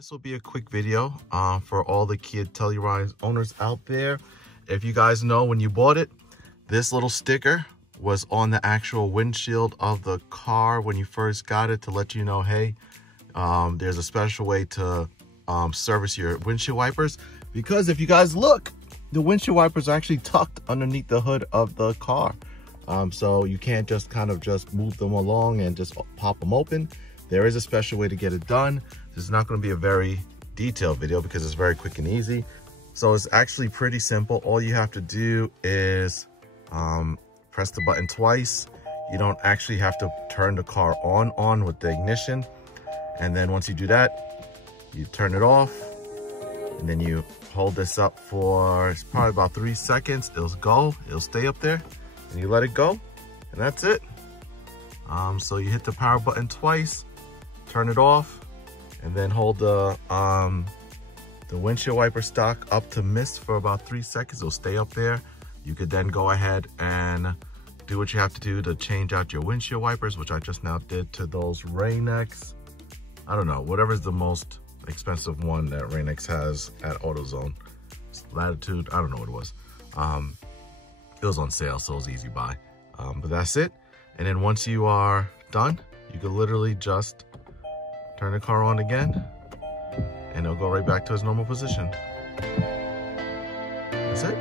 This will be a quick video for all the Kia Telluride owners out there. If you guys know, when you bought it, this little sticker was on the actual windshield of the car when you first got it to let you know, hey, there's a special way to service your windshield wipers. Because if you guys look, the windshield wipers are actually tucked underneath the hood of the car. So you can't just kind of just move them along and just pop them open. There is a special way to get it done. This is not going to be a very detailed video because it's very quick and easy. So it's actually pretty simple. All you have to do is press the button twice. You don't actually have to turn the car on with the ignition. And then once you do that, you turn it off. And then you hold this up for probably about 3 seconds. It'll stay up there. And you let it go. And that's it. So you hit the power button twice. Turn it off, and then hold the windshield wiper stock up to mist for about 3 seconds. It'll stay up there. You could then go ahead and do what you have to do to change out your windshield wipers, which I just now did to those Rain-X. I don't know, whatever's the most expensive one that Rain-X has at AutoZone. Latitude, I don't know what it was. It was on sale, so it was easy buy. But that's it. And then once you are done, you can literally just turn the car on again, and it'll go right back to its normal position. That's it.